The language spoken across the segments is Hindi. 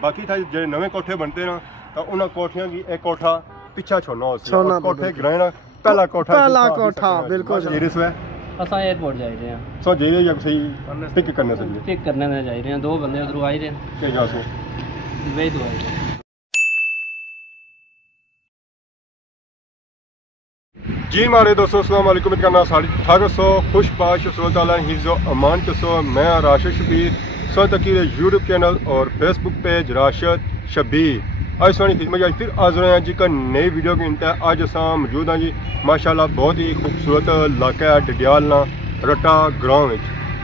बाकी था जो नवे कोठे बनते ना तो उन्होंने कोठियां की एक कोठा पीछा छोड़ना हो कोठे ग्रहण पहला कोठा बिल्कुल असा एयरपोर्ट जा रहे हैं सो जे या सही पिक करने से पिक करने में जा रहे हैं दो बंदे उधर आ रहे हैं के जासो वे तो आए जी हमारे दोस्तों अस्सलाम वालेकुम करना साढ़े सो खुश पाश हिज़्ज़ो अमान के सो मैं राशिद शबीर सो तक यूट्यूब चैनल और फेसबुक पेज राशिद शबीर आज सोनी फिल्म आज फिर हाजिर हैं जी का नई वीडियो की इंतहा आज अस मौजूद हैं जी माशाल्लाह बहुत ही खूबसूरत इलाका है डडियाल ना रटा ग्रां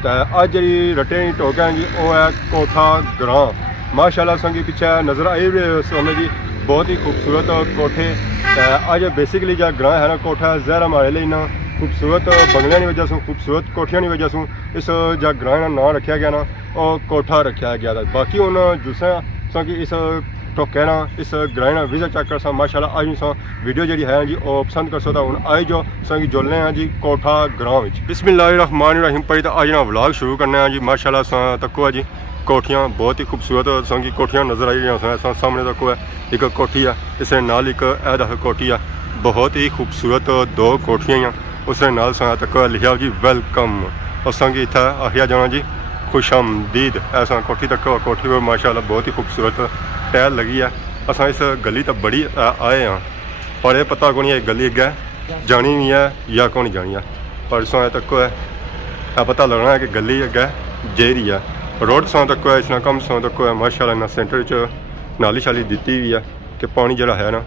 तो अज जी रटे टोक है जी वो है कोठा ग्रां माशाल्लाह संगी पीछे नज़र आई रहे जी बहुत ही खूबसूरत कोठे अज बेसिकली जो ग्रां है ना कोठा ज़हर हमारे लिए ना खूबसूरत बंगलियां की वजह से खूबसूरत कोठियां की वजह से इस जो ग्रां का नाम रखा गया ना और कोठा रखा गया था बाकी उन दूसरा कि इस टोके ना इस ग्रां विजिट चेक कर माशाल्लाह आज वीडियो जी है जी वो पसंद कर सकता हूँ आई जो जुलने हैं जी कोठा ग्रां बिस्मिल्लाहिर्रहमानिर्रहीम पढ़ी तो आज ना व्लॉग शुरू करने हैं जी माशाल्लाह तको है जी कोठियाँ बहुत ही खूबसूरत संगी कोठियाँ नज़र आई रही सामने तक है एक कोठी है इस नाल एक दफ कोठी है बहुत ही खूबसूरत दो कोठियाँ हैं उस नाल तक लिखा जी वेलकम और संगी इतना आखिया जाना जी खुशामदीद ऐसा कोठी तक कोठी पर माशाल्लाह बहुत ही खूबसूरत टहल लगी है असा इस गली तक बड़ी आए हैं पर यह पता कौन है गली अगे जानी भी है या कौन जानी है पर सोने तक है पता लगना है कि गली अगे जेरी है रोड सौ तक है इसना कम सौ तक है माशाल्लाह ना सेंटर च नाली शाली दी हुई है कि पानी जरा है ना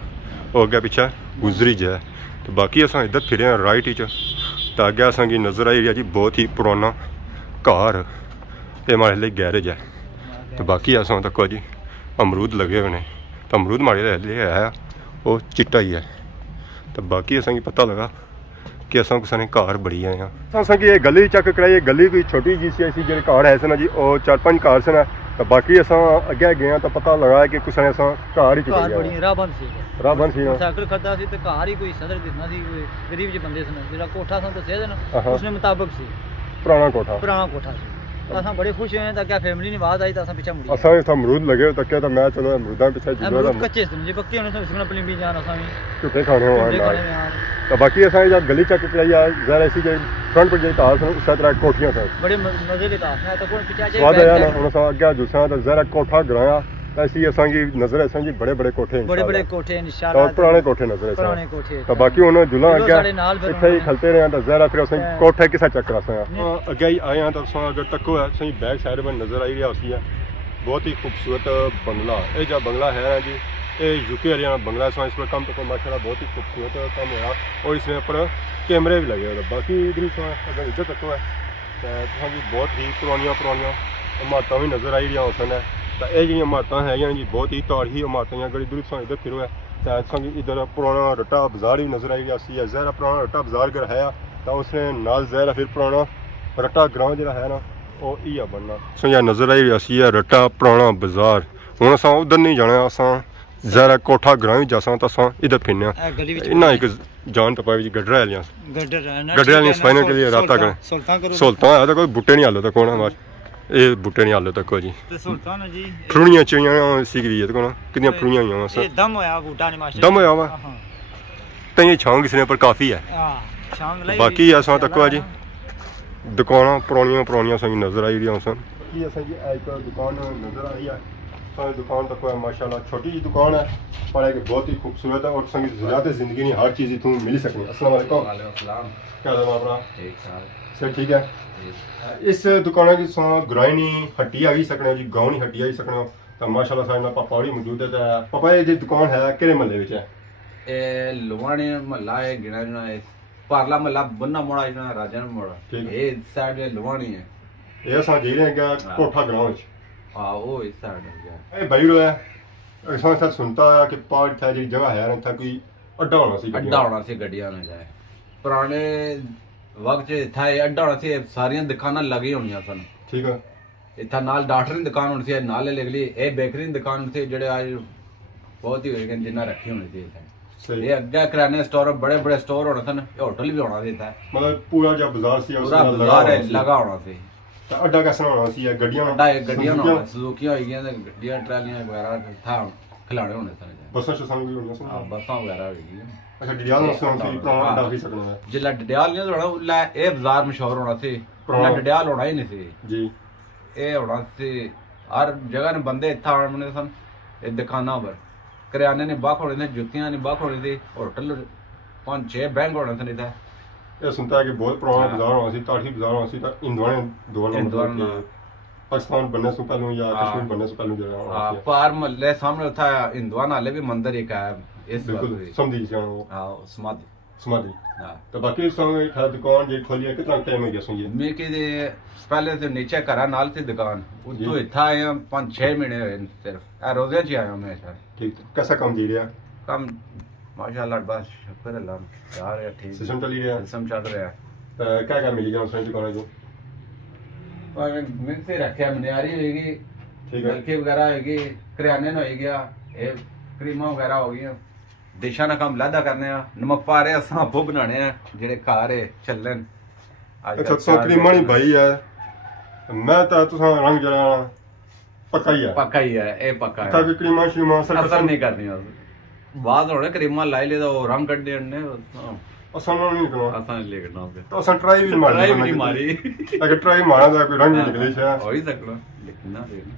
वो अगे पिछे गुजरी जाए तो बाकी अस इधर फिरे हैं राइट तो अगे असा की नज़र आई रही है जी बहुत ही पुराना घर ये हमारे लिए गैरेज है तो बाकी अस तक जी अमरूद लगे हुए हैं तो अमरूद हमारे लिए है वो चिट्टा ही है तो बाकी असा पता लगा कि असा किसी ने घर बड़ी है यहाँ असा की गली चेक कराई गली कोई छोटी जी सी ऐसी जो घर है जी वो 4-5 घर से तो बाकी असा अगे गए तो पता लगा कि किसी ने घर ही राह बंद सी साइकिल खड़ा सी तो घर ही कोई सदर दिखना सी कोई गरीब जी बंदे सन जो कोठा सन दसिया ना उसने मुताबिक सी पुराना कोठा सी असा बड़े खुश हुए हैं क्या फैमिली ने आवाज आई तो असा पीछे मुड़ी असा इथा अमरूद लगे तक तो मैं चलो अमरूदा पीछे अमरूद कच्चे समझे पक्के होने से उसने अपनी भी जान असा भी झूठे खाने हो तो बाकी असा जब गली चेक कराई जरा ऐसी जो फ्रंट पर जो तार सन उस तरह कोठियां सन बड़े मजे के तार है तो कौन पीछे स्वाद आया ना उन सा अगे दूसरा तो जरा कोठा ग्राया ऐसी असा की नजर है जी बड़े कोठे इंशाल्लाह और पुराने कोठे नजर है तो बाकी उन्होंने जुला अगे इथे ही खलते रहे तो जरा फिर अस कोठे किसा चेक करा सा अगे ही आए हैं तो अगर तक है सही बैक साइड में नजर आई रहा उसी है बहुत ही खूबसूरत बंगला ये जो बंगला है जी ये यूके हरियाणा बंगला इस पर कम तो माशाल्लाह बहुत ही खूबसूरत कम है और इसमें ऊपर कैमरे भी लगे हुए बाकी इधर अगर इधर तक है तो बहुत ही पुरानिया इमारत भी नजर आई रही उसन तो ये जी इमारत है जी बहुत ही तारीखी इमारत अगर इधर फिर है इधर पुराना रट्टा बाजार भी नजर आई रहा जहरा पुराना रट्टा बाजार अगर है तो उसने नाल जहरा फिर पुराना रट्टा ग्रां जो है ना वो इया बनना सो नजर आई रही है रट्टा पुराना बाजार हूँ अस उधर नहीं जाना अस जहरा कोठा ग्रां भी जा तो इधर फिरने इन्ना एक जान टपा जी गडरे वाली सफाई के लिए राता करें सहूलत है तो कोई बूटे नहीं हालो तक होना ये बूटे नहीं हालो तक जी फरुनिया चिड़िया सी गई तो कितनी फरुनिया हुई दम होया वा तो ये छाव किसी पर काफ़ी है बाकी अस तक जी दुकान पुरानिया सी नजर आई रही सन दुकान नजर आई है दुकान तक माशाल्लाह छोटी जी दुकान है पर है कि बहुत ही खूबसूरत है और ज़रूरत ज़िंदगी में हर चीज़ इतनी मिल सकती है। अस्सलाम वालेकुम क्या नाम अपना सर ठीक है इस दुकान की ग्राइनी हट्टी आई सकने जी गाँव हट्टी आई सकने तो माशाल्लाह सारे पापा भी मौजूद है पापा ये दुकान है कि महल्ले है लुवाने महला है गिना पारला महला बन्ना मोड़ा राजा मोड़ा ये साइड लुवानी है ये अस जी रहे हैं कोठा ग्रां वो इस साइड है भाई है ऐसा सुनता है कि पार्ट था जी जगह है ना था कोई अड्डा होना सी गड्डियां में जाए पुराने वक्त था अड्डा होना सी सारी दुकान लगी होनी सन ठीक है इतना नाल डॉक्टर की दुकान होनी सी नाल लगली ये बेकरी की दुकान सी जेडे आज बहुत ही होए जिन्ना रखी होनी सी ये अगे किराने स्टोर बड़े स्टोर होने सन होटल भी होना सी मतलब पूरा जो बाजार सी पूरा बाजार लगा होना सी अड्डा कैसा होना सी गड्डियां सुजुकी होई गईयां ते गड्डियां ट्रालियां वगैरह था खिलाने होने सन बसां शसां भी होनियां सन बसां वगैरह होई गईयां अच्छा डडियाल सन सी पुराना अड्डा भी सकना है जिल्ला डडियाल नहीं होना उल्ला ए बाजार मशहूर होना सी पुराना डडियाल होना ही नहीं सी जी ए होना सी हर जगह ने बंदे इत्थे आने सन ए दुकानां पर करियाने ने बाख होने थे जुत्तियां ने बाख होनी थी होटल 5-6 बैंक होने थे इधर ये सुनता है कि बहुत पुराना बाजार होना सी ताठी बाजार होना सी इंदवाने दो नंबर पाकिस्तान बनने से पहले या कश्मीर बनने से पहले जो हां पार महल्ले सामने था इंदवान वाले भी मंदिर एक है इस बिल्कुल समझी जाओ हां समाधि हां तो बाकी संग था दुकान जे खोली है कितना टाइम हो गया सुन ये मैं के पहले से नीचे करा नाल थी दुकान तो इथा आया 5-6 महीने हुए सिर्फ आ रोजे च आया मैं सर ठीक कैसा काम दे रहा काम माशाल्लाह बस शुक्र अल्लाह यार है ठीक सिस्टम चल रहा है सिस्टम चल रहा है क्या क्या मिल गया उस दुकान को और मैं से रखा मनियारी होगी ठीक है हल्के वगैरह होगी किराने हो गया ए क्रीमा वगैरह हो गई देशा ना काम लादा करने नमक पा रहे असा आपो बनाने जेड़े घर चलन अच्छा तो क्रीमा नहीं भाई है मैं तो तुसा रंग जरा पक्का ही है ए पक्का है ताकि क्रीमा श्रीमा असर नहीं करनी बाद होने क्रीमा लाई ले तो रंग कट देने आसान नहीं करना आसान लेकर तो आसान ट्राई भी मारी अगर ट्राई मारा तो कोई रंग नहीं निकले शायद हो ही सकना लेकिन ना देना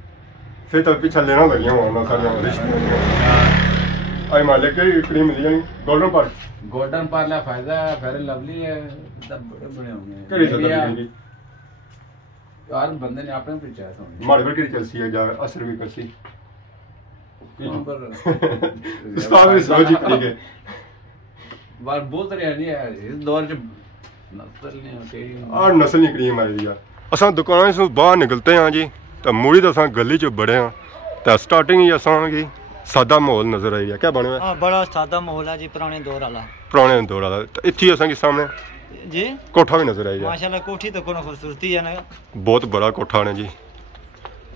फिर तो पीछे लेना लगे होना सारे रिश्ते आई मालिक की क्रीम मिल जानी गोल्डन पर ला फायदा फेयर लवली है सब बड़े बड़े होंगे केड़ी चलती यार बंदे ने आपने भी चाहा होंगे माड़ी पर केड़ी चलसी है जा असर भी करसी पर उस्ताद भी समझी ठीक है बार बहुत रहा नहीं है इस दौर च नस्ल नहीं होती और नस्ल नहीं क्रीम आई यार असां दुकान से बाहर निकलते हैं जी तो मुड़ी तो असां गली च बड़े हैं तो स्टार्टिंग ही असां की सादा माहौल नजर आई क्या बने हुआ बड़ा सादा माहौल है जी पुराने दौर वाला तो इत्थे असां के सामने जी कोठा भी नजर आई माशाल्लाह कोठी तो कोनो खूबसूरती है ना बहुत बड़ा कोठा है जी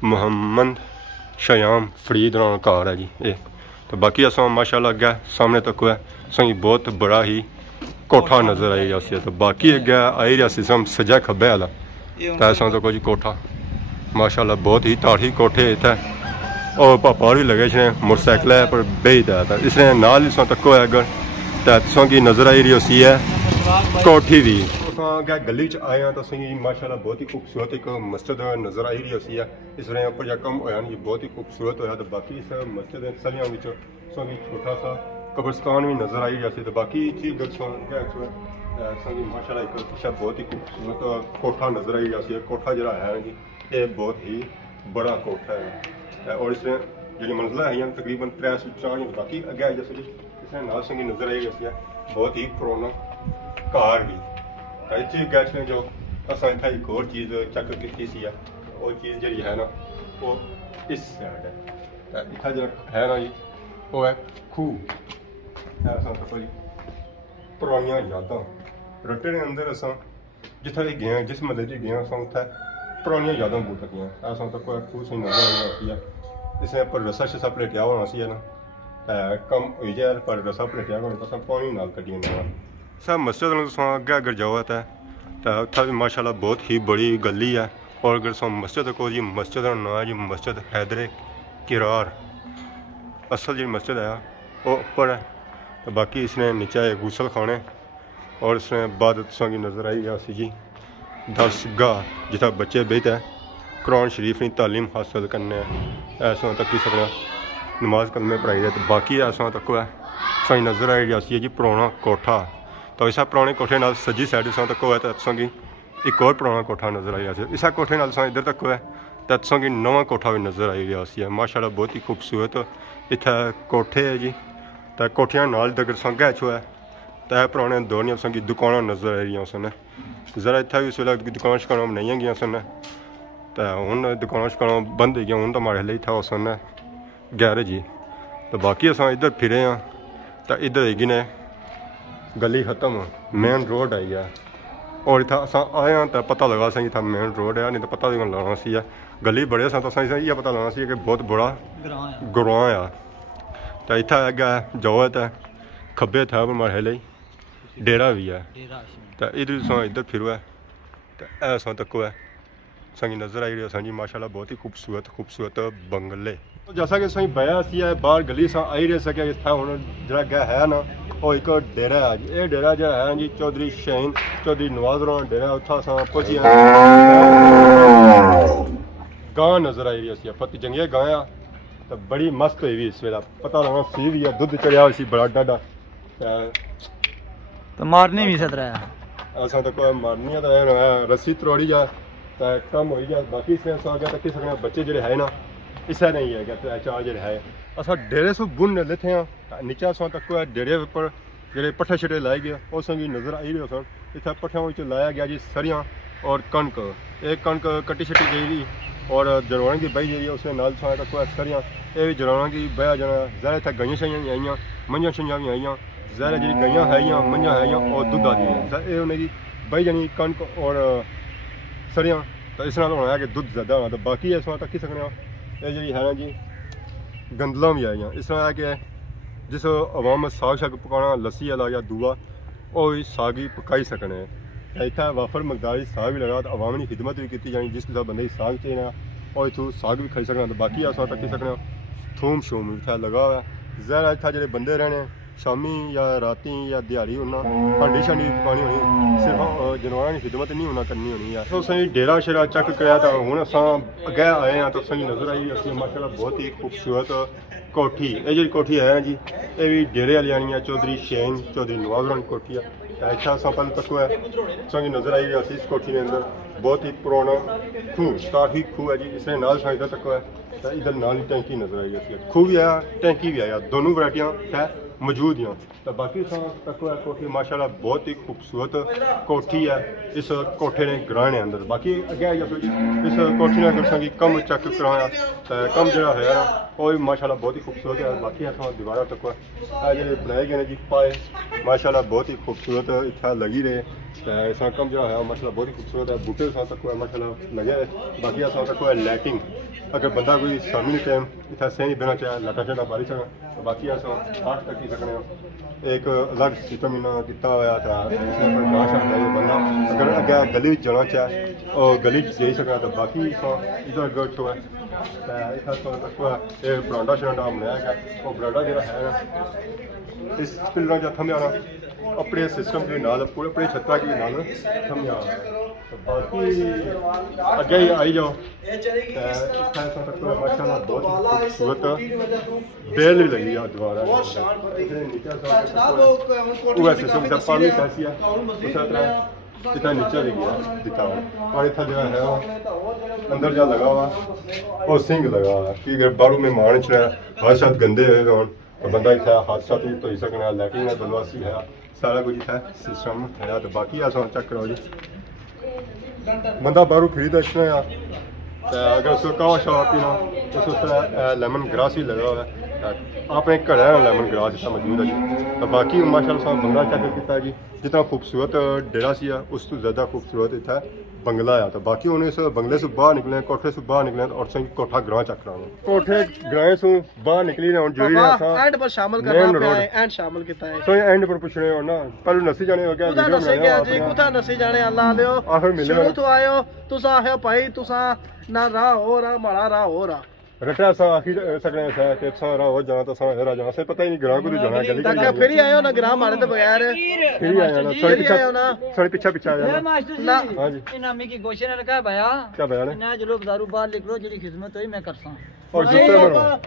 मोहम्मद शयाम फरीद नाल घर है जी ये तो बाकी असां माशाल्लाह अगे सामने तक है असें बहुत बड़ा ही कोठा नजर आई जासी तो बाकी अगे आई रहा सिस्टम सजा खब्बे वाला तो असां तो कोई कोठा माशाल्लाह बहुत ही ताड़ी कोठे इत्थे और पापा भी लगे छे मोटरसाइकिल है पर बेहद है इसने नाल ही तक है अगर तो की नजर आई रही होसी है कोठी भी असां गली च आए तो असें माशाल्लाह बहुत ही खूबसूरत एक मस्जिद नजर आई रही होसी है इस तरह ऊपर जा कम होया जी बहुत ही खूबसूरत होया तो बाकी इस मस्जिद सलियां विच छोटा सा कब्रिस्तान भी नजर आई रही तो बाकी चीज माशाल्लाह एक बहुत ही खूबसूरत कोठा नजर आई रही कोठा जरा है जी ये बहुत ही बड़ा कोठा है और इसमें जी मंजिला है तकरीबन 3 से 4 बाकी अगे जैसे इसमें नाल संगी नजर आई रही बहुत ही पुराना कार भी इतने गैस में जो असा इतना एक और चीज़ चेक की सी वो चीज़ जी है ना वो इस साइड है इतना जो है ना जी वो है खूह कोई पुरानिया यादां रट्टे ने अंदर असा जिथे गए जिस महल च गए अस उत्थे पुरानिया यादां बहुत लगियां असा तक खूह से नजर आई इसने पर रसा शसा पलेटिया होना सी ना कम हो जाए पर रसा पलेटिया होने तो पानी नाल कड्डियां सब मस्जिद अगे अगर जाओ तो उत्थे भी माशाल्लाह बहुत ही बड़ी गली है और अगर मस्जिद को जी मस्जिद का नाम है जी मस्जिद हैदर किरार असल जी मस्जिद है वो ऊपर है तो बाकी इसने नीचे गुसल खाने और इसने बाद की नज़र आई सी जी दरसगाह जितना बच्चे बेहते हैं कुरान शरीफ की तालीम हासिल करने ऐसा तक ही सकना नमाज कलमे पढ़ाई है तो बाकी ऐसा तक है सी नज़र आई सी जी पुराना कोठा तो इस पुराने कोठे नाल सज्जी साइड तक है तो असांगी एक और पुराना कोठा नज़र आई इस कोठे नाल इधर तक है तो असांगी नवा कोठा भी नज़र आई रहा है माशाल्लाह बहुत ही खूबसूरत इतना कोठे है जी तो कोठियां नाल अगर संघा छो है तो पुराने दौर असांगी दुकान नज़र आ रही सन जरा इतना भी उस वे दुकान शकान बनाई गई सन तो हूँ दुकान शकान बंद हो गया हूँ तो माड़े लिए था सन गैरेज ही तो बाकी अस इधर फिरे हाँ तो इधर हैगी ने गली खत्म मेन रोड आई है और इतना अस आए हाँ तो पता लगा सी इतना मेन रोड है नहीं तो पता नहीं लगना सी गली बड़े सन तो इं पता लगना सी कि बहुत बड़ा ग्रां आ तो इतना अगे जाओ तो खब्बे था माड़े लिए डेरा भी है तो इधर फिरो है तो ऐसा तक है संगी नज़र आई रही जी माशाल्लाह बहुत ही खूबसूरत बंगले। तो जैसा कि सही बया सी है बाहर गली से आई रह सके इतना हूँ जरा गया है ना और एक डेरा है जी, ये डेरा जो है जी चौधरी शहीन चौधरी नवाज राना डेरा उत्था सा पहुंची गां नज़र आई रही है पत्ती जंगिया गां तो बड़ी मस्त हुई इस वेला पता लगा सी भी है दुध चढ़िया सी बड़ा डाडा तो मारने भी सतरा है असा तो कोई मारनी है तो रस्सी त्रोड़ी जा तो कम हो गया बाकी इसमें अस आगे तक सकने बच्चे जो है ना इसे नहीं है क्या चार जो है असा डेरे सो बुन लेते हैं नीचा सो तक डेरे पर जो पट्ठे छट्टे लाए गए उस संगी नज़र आई रहे सन इतना पट्ठों लाया गया जी सरियाँ और कणक एक कणक कट्टी छट्टी गई और जरवाने की बही जी उसने नाल सो तक सरियाँ ये भी जरवाना की बया जाना ज़्यादा इतना गईयां शाइयां भी आईयां मंझां शंझां भी आईयां ज़्यादा जी गईयां है मंझां है और दुध आ गई उन्हें जी बही जानी कणक और सरियाँ तो इस नाल होना है कि दुध ज़्यादा होना तो बाकी इस तक की सकने ये जी है ना जी गंदलां भी आईयां इस तरह है कि जिस अवाम साग शाग पकाना लस्सी वाला या दूआ और साग भी पकाई सकने इतना वाफर मकदार साग भी लगा तो अवाम की खिदमत भी की जानी जिस किसी बंदे साग चाहिए और इतों साग भी खाई सकना तो बाकी अस तक सकने थूम शूम इतना लगा हुआ ज़ाहिर इतना जो बंदे रहने शामी या राती या दिहाड़ी होना हांडी शांडी पकानी होनी सिर्फ जानवरों की खिदमत नहीं होना करनी होनी है तो सही डेरा शेरा चक कराया तो हूँ अस अगे आए हैं तो सही नज़र आई असली माशाल्लाह बहुत ही खूबसूरत कोठी ये जी कोठी है जी ये भी डेरे वाली आनी है चौधरी शहीन चौधरी नवाज राना कोठी है अच्छा अस पहले तक है संगी नज़र आई रही इस कोठी के अंदर बहुत ही पुराना खूह काफ़ी खूह है जी इसने नाल सा इधर तक है तो इधर नाल ही टैंकी नज़र आई है खूह भी आया टैंकी भी आया दोनों वैरायटियाँ है मौजूद हैं तो बाकी तक कोठी माशाल्लाह बहुत ही खूबसूरत कोठी है इस कोठे ने ग्राने अंदर बाकी अगे इस कोठी ने अगर संगी कम चेक कराया तो कम जो है ना वो भी माशाल्लाह बहुत ही खूबसूरत है बाकी अस दीवार तक जो बनाए गए जी पाए माशाल्लाह बहुत ही खूबसूरत इतना लगी रहे इस कम जो है माशाल्लाह बहुत ही खूबसूरत है बूटे तक माशाल्लाह लगे बाकी अस तक लाइटिंग अगर बंदा कोई शामी टाइम इतना सही बना चाहे लाटा शाटा पारी सकें तो बाकी अस आठ तक सकने एक अलग सिस्टम इन्होंने किया हुआ था बंदा अगर अगर गली जाना चाहे और गली जाई सकना तो बाकी इधर अगर तो है तक बरांडा शरांडा बनाया गया और बरांडा जो है इस पिलर जो थम्या अपने सिस्टम के नाल पूरे अपने छत्ता के नाल थम्या बाकी अगे ही आई जाओ माशाल्लाह बहुत खूबसूरत बेल भी लगी है दोबारा सिस्टम जब पानी कैसी है उस तरह इतना नीचे भी गया दिखा हुआ और इतना जो है अंदर जा लगा हुआ और सिंह लगा हुआ कि अगर बारू में मान चढ़ा हाथ साथ गंदे हुए हों तो बंदा इतना हाथ साथ भी धोई सकना लैटरिन है बलवासी है सारा कुछ इतना सिस्टम है तो बाकी अस चेक करो जी बंदा बारू खरीद अच्छा अगर उसको कवा शवा पीना तो उस तरह लेमन ग्रास भी लगा हुआ है अपने घर लेमन ग्रास इतना मौजूद है तो बाकी माशाल्लाह बंगला चेक किया जी जितना खूबसूरत डेरा सी उस तो ज़्यादा खूबसूरत इतना बंगला है तो बाकी उन्हें इस बंगले से बाहर निकले कोठे से बाहर निकले और सही कोठा ग्रां चक रहा कोठे ग्रां से बाहर निकली ना जो एंड पर शामिल करना है एंड शामिल किया है तो एंड पर पूछने हो ना पहले नसी जाने हो गया वीडियो बनाया जी कुथा नसी जाने अल्लाह लियो आखिर मिले शुरू तो आयो तुसा आयो भाई तुसा ना राह हो रहा माड़ा राह हो रहा रटा सा आखिर सकने सा के सारा हो जाना तो सारा हेरा जाना से पता ही नहीं ग्रां को जाना गली तक फिर ही आयो ना ग्रां मारे तो बगैर फिर ही आया ना सड़ी पीछा पीछा आया ना हां जी इनामी की घोषणा ने रखा भैया क्या भैया ने ना जो लोग दारू बाहर निकलो जेडी खिदमत होई मैं करसा और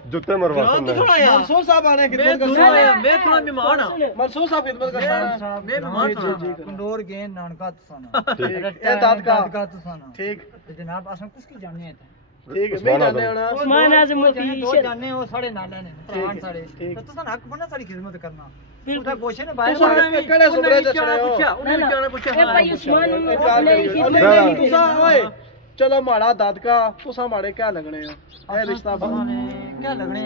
जूते मरवा मंसूर साहब आने खिदमत करसा मैं थोड़ा मेहमान हां मंसूर साहब खिदमत करसा मैं मेहमान जी कंडोर गेन नानका तसाना ठीक दादका तसाना ठीक जनाब असम कुछ की जानने है ठीक है मैं जाने होना उस्मान आजम तो जाने हो साढ़े नाले ने प्राण साढ़े तो तुसा हक बना सारी खिदमत करना उनका क्वेश्चन है भाई कड़े सुबरे चढ़े हो उन्होंने क्या पूछा ए भाई उस्मान ने खिदमत तुसा ओए चलो माड़ा दादका तुसा माड़े क्या लगने हो ए रिश्ता बनाने क्या लगने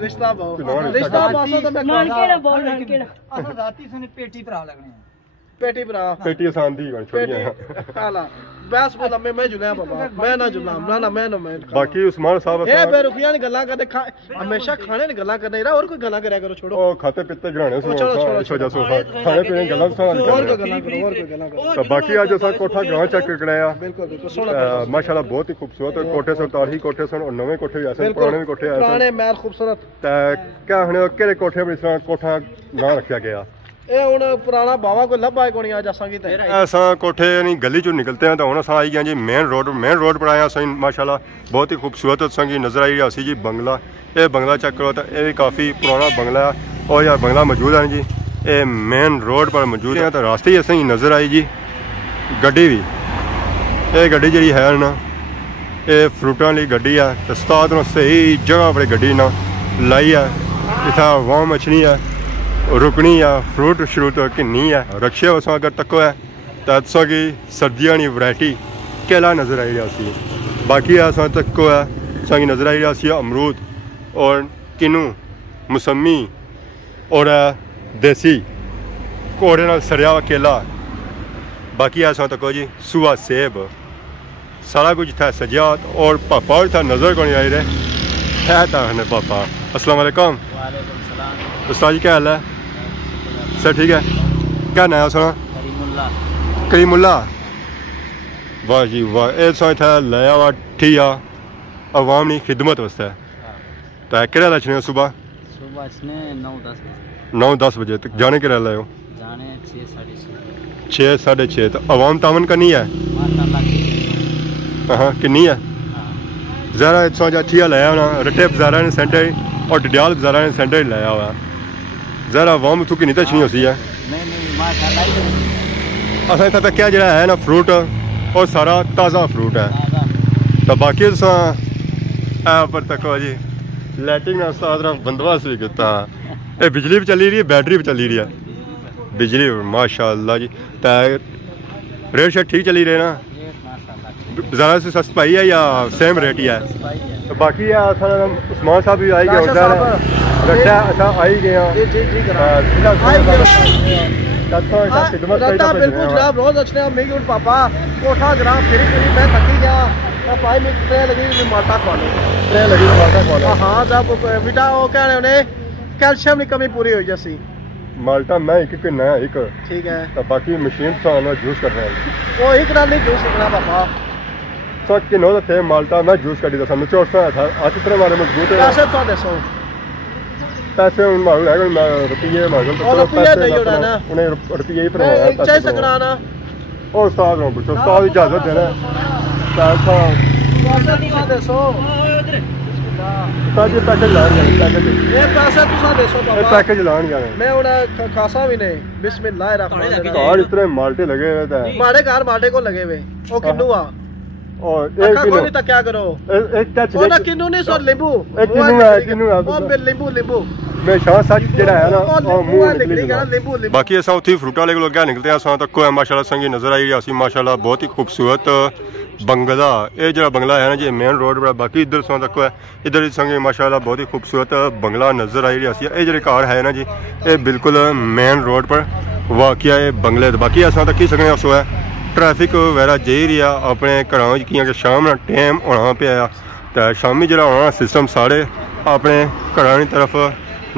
रिश्ता बासो तो मैं मान केड़ा बोल मान केड़ा असा राती सुने पेटी भरा लगने पेटी भरा पेटी आसान दी बन छोड़ियां हाला बस बोला मैं जुलिया बाबा मैं ना जुलाम ना मैं ना मैं बाकी उस्मान साहब ए बेरुखियां ने गल्ला करदे हमेशा खाने ने गल्ला करदे रहा और कोई गल्ला करया करो छोड़ो ओ खाते पीते घराने सुनो इस वजह से खाने पीने गल्ला और कोई गल्ला करो और कोई गल्ला करो तो बाकी आज असा कोठा गांव चेक कराया बिल्कुल बिल्कुल सोना माशाल्लाह बहुत ही खूबसूरत कोठे से तारही कोठे सन और नवे कोठे भी ऐसे पुराने भी कोठे ऐसे पुराने महल खूबसूरत क्या हने केड़े कोठे में इस तरह कोठा ना रखा गया ए हुन पुराना बावा कोई लब्बा है कोनी आज असा की ते ऐसा कोठे यानी गली चो निकलते हैं तो हुन असा आई गया जी मेन रोड पर आया सही माशाल्लाह बहुत ही खूबसूरत संगी नजर आई रहा सी जी बंगला ये बंगला चेक करो तो ये भी काफ़ी पुराना बंगला है और यार बंगला मौजूद है जी ये मेन रोड पर मौजूद है तो रास्ते ही ऐसे ही नजर आई जी गड्डी भी ये गड्डी जी है ना ये फ्रूटा वाली गड्डी है तो उस्ताद ने सही जगह पर गड्डी ना लाई है इतना वाम मछली है रुकनी है फ्रूट श्रूट किन्नी है रक्शे वसा अगर तको है तो असा की सर्दियों की वैरायटी केला नजर आई रहा सी बाकी असा तको है असा की नजर आई रहा सी अमरूद और किनू मौसमी और देसी घोड़े नाल सरिया हुआ केला बाकी असा तको जी सुहा सेब सारा कुछ था सजात और पापा और था नजर को नहीं आई रहे है था पापा। अस्सलाम वालेकुम। उस्ताद जी क्या हाल है? सब ठीक है? क्या नाम है सुना? करीमुल्ला। वाह जी वाह ये सो था लाया हुआ ठीक है अवाम की खिदमत वास्ते तो कि लचने सुबह 9-10 बजे तक जाने के लाए हो? 6-6:30 तो अवाम तामन करनी है? हाँ किन्नी है? ज़रा सोचा ठीक लाया होना रट्टे बाजारा ने सेंटर और डडियाल बाजारा ने सेंटर लाया हुआ ज़रा अवाम उतों किन्नी तछनी होती है असा इतना क्या जरा है ना फ्रूट और सारा ताज़ा फ्रूट है तो बाकी पर तको जी लाइटिंग सारा बंदोबस्त भी किया ये बिजली भी चली रही है बैटरी भी चली रही है बिजली माशाअल्लाह जी तो रेट शेट ठीक चली रही है ना ज़्यादा से सस्ती पाई है या सेम रेट ही है तो बाकी उस्मान साहब भी आई गए रट्टा अच्छा आई गए बिल्कुल जनाब रोज अच्छे मेरी पापा कोठा ग्राम फिरी मैं थकी गया पाई में ट्रे लगी माल्टा खा हाँ जब बेटा वो कहने उन्हें कैल्शियम की कमी पूरी हो जैसी माल्टा मैं एक नया एक ठीक है तो बाकी मशीन से जूस कर रहे हैं वो एक नहीं जूस करना पापा तो किनो थे माल्टा मैं जूस कर दिया मुझे था आज तरह हमारे मजबूत है पैसे रुपये उन्हें रुपये ही पड़वाया और उस्ताद पूछो उस्ताद इजाजत देना पैकेज लान मैं खासा भी नहीं बिस्मिल्लाह रहमान इतने माल्टे लगे हुए थे माड़े घर माल्टे को लगे हुए ओ किन्नू आ और एक किलो तक क्या करो एक टच ओ ना किन्नू नहीं सो नींबू एक किन्नू है ओ नींबू मैं शाह सच जेड़ा है ना और मुंह निकलेगा नींबू बाकी ऐसा उठी फ्रूट वाले लोग क्या निकलते हैं ऐसा तक को है माशाल्लाह संगी नजर आई रही माशाल्लाह बहुत ही खूबसूरत बंगला ये जरा बंगला है ना जी मेन रोड पर बाकी इधर सो तक है इधर संगे माशाल्लाह बहुत ही खूबसूरत बंगला नजर आई रही है ये जो कार है ना जी ये बिल्कुल मेन रोड पर वाकया है बंगले बाकी ऐसा तक की सकने सो है ट्रैफिक वगैरह जाई रही है अपने घरों कि शाम ना टाइम होना पाया तो शामी जरा होना सिस्टम सारे अपने घरों की तरफ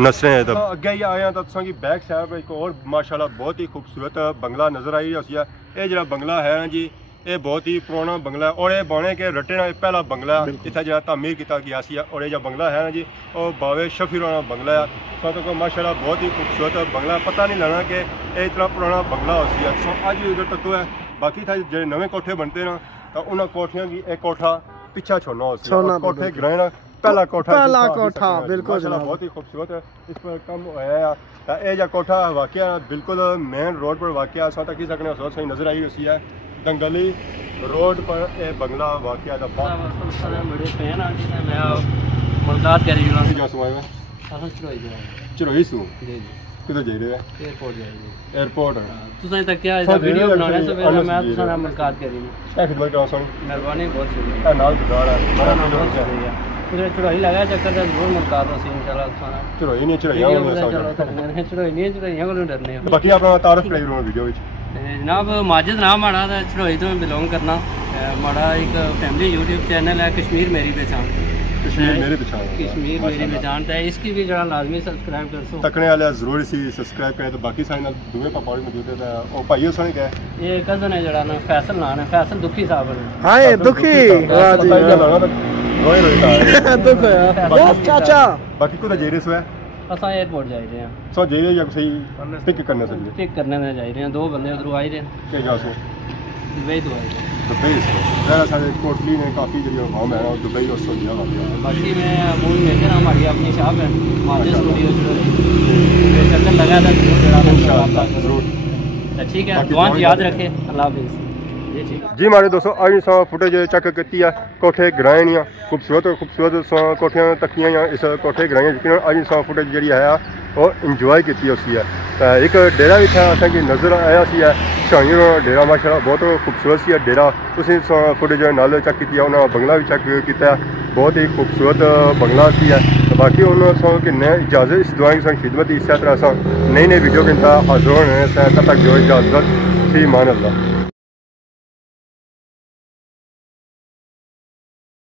नसरे हैं तो अगे ही आया तो की बैक साइड एक और माशाल्लाह बहुत ही खूबसूरत बंगला नजर आई रही है ये जरा बंगला है ना जी ये बहुत ही पुराना बंगला है और ये बने के रटे ना पहला बंगला इतना जरा तामीर किया गया और ये जो बंगला है ना जी और बावे शफीर बंगला है तो माशाल्लाह बहुत ही खूबसूरत बंगला पता नहीं लगना कि ये इतना पुराना बंगला होती है सो अज इधर तक है बाकी था जो नवे कोठे बनते ना तो उन्होंने कोठियों की एक कोठा पीछा छोड़ना होता कोठे गिराए ना पहला कोठा बिल्कुल बहुत ही खूबसूरत है इस पर कम होया ये जो कोठा वाकया बिल्कुल मेन रोड पर वाकया तक ही सकने सोच सही नजर आई उसी है दंगली रोड पर ये बंगला वाकया चरोई सू किधर जा रहे हैं एयरपोर्ट तुसें तक क्या ऐसा वीडियो बनाने से पहले मैं तुसें नाल मुलाकात करी क्या खिदमत करा सोनी मेहरबानी बहुत शुक्रिया नाल गुजार है बड़ा बहुत शुक्रिया तुझे चढ़ाई लगा चक्कर दा जरूर मुलाकात होसी इंशाल्लाह तुसां चढ़ाई नहीं चढ़ाई कोलों डरने बाकी अपना तारुफ कराई वीडियो विच जनाब माजिद नाम आना चढ़ाई तो मैं बिलोंग करना हमारा एक फैमिली यूट्यूब चैनल है कश्मीर मेरी पहचान। कश्मीर मेरी पहचान कश्मीर मेरी पहचान है, इसकी भी जरा लाजमी सब्सक्राइब कर सो तकने वाले जरूर इसी सब्सक्राइब करें। तो बाकी सारे नाल दूए पापा भी मौजूद है और भाइयों सारे क्या ये कजन है जरा ना फैसल नाम है, फैसल दुखी साहब है। हाय दुखी वाह जी रोए रोए दुख होया बहुत चाचा। बाकी को जेरे सो है असा एयरपोर्ट जा रहे हैं, सो जेरे या सही पिक करने से पिक करने में जा रहे हैं। 2 बंदे उधर आ रहे हैं के जा सो दुबई तो आए हैं। दुबई से मेरा सारे कोटली ने काफ़ी जरिए गाँव है और दुबई और सऊदीया वाले। बाकी मैं मूवी मेकर हमारी अपनी शॉप है मार्जिन स्टूडियो जो चक्कर लगा था जरूर। ठीक है, दुआ याद रखे। अल्लाह हाफिज़ जी हमारे दोस्तों अज अस फुटेज चेक की है कोठे ग्राएं दियाँ खूबसूरत कोठियां तकियां इस कोठे ग्राएं यकीन अज अस फुटेज जी है वो इंजॉय की उसी है। एक डेरा भी था असेंगी नज़र आया सी है शाही डेरा माशाल्लाह बहुत खूबसूरत सी डेरा। उसी फुटेज नाल चेक की उन्होंने बंगला भी चेक किया, बहुत ही खूबसूरत बंगला सी है। तो बाकी उन्होंने कि इजाज़त इस दुआ की खिदमत इस तरह नई वीडियो के हाजिर होने तक जो इजाज़त सी मान अल्लाह।